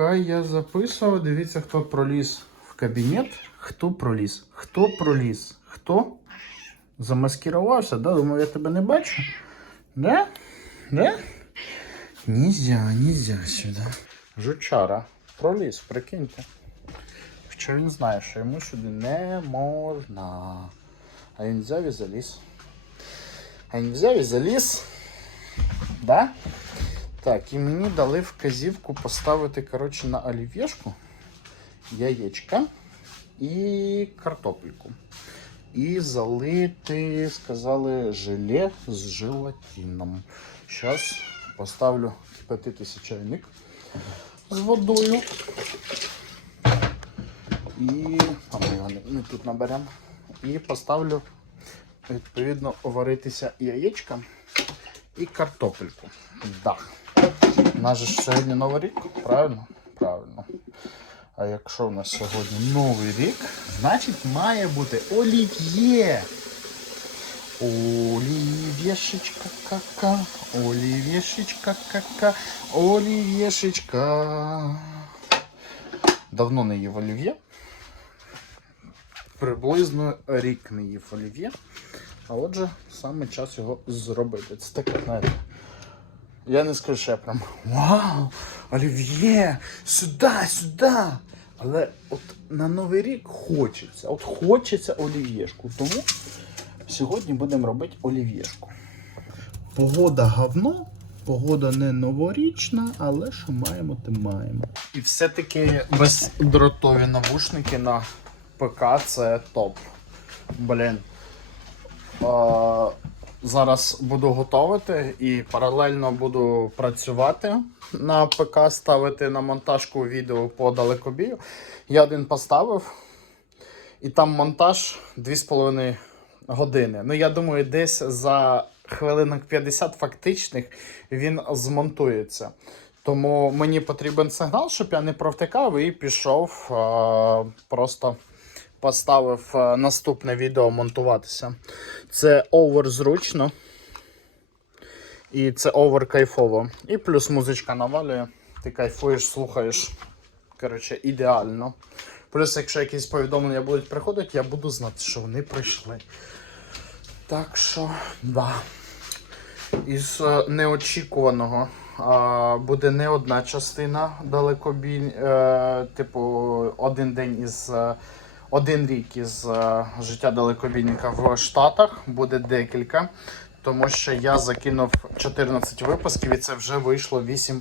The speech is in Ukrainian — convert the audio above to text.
Я записував, дивіться, хто проліз в кабінет. Хто проліз? Хто проліз? Хто? Замаскирувався, да? Думав, я тебе не бачу. Да? Да? Нельзя, нельзя сюди. Жучара. Проліз, прикиньте. Хоча він знає, що йому сюди не можна. А він взяв і заліз. А він взяв і заліз. Да? Так, і мені дали вказівку поставити, коротше, на олів'єшку яєчка і картопельку. І залити, сказали, желе з желатином. Зараз поставлю кипятитися чайник з водою. І а ми його не, тут наберемо. І поставлю відповідно варитися яєчка і картопельку. Да. У нас же сьогодні Новий рік, правильно? Правильно. А якщо в нас сьогодні Новий рік, значить має бути олів'є. Олів'єшечка кака, олів'єшечка кака, олів'єшечка. Давно не їв олів'є. Приблизно рік не їв олів'є. А отже, саме час його зробити. Це таке, знаєте. Я не скажу, що я прям Вау! Олів'є! Сюди, сюди! Але от на Новий рік хочеться. От хочеться олів'єшку. Тому сьогодні будемо робити олів'єшку. Погода говно, погода не новорічна, але що маємо, те маємо. І все-таки бездротові навушники на ПК це топ. Блін. Зараз буду готувати і паралельно буду працювати на ПК, ставити на монтажку відео по далекобію. Я один поставив, і там монтаж 2,5 години. Ну, я думаю, десь за хвилинок 50 фактичних він змонтується. Тому мені потрібен сигнал, щоб я не провтикав і пішов просто поставив е, наступне відео монтуватися. Це овер зручно. І це овер кайфово. І плюс музичка навалює. Ти кайфуєш, слухаєш. Коротше, ідеально. Плюс, якщо якісь повідомлення будуть приходити, я буду знати, що вони прийшли. Так що, да. Із е, неочікуваного е, буде не одна частина далекобіль, е, типу, один день із. Один рік із е, життя далекобійника в Штатах буде декілька, тому що я закинув 14 випусків і це вже вийшло 8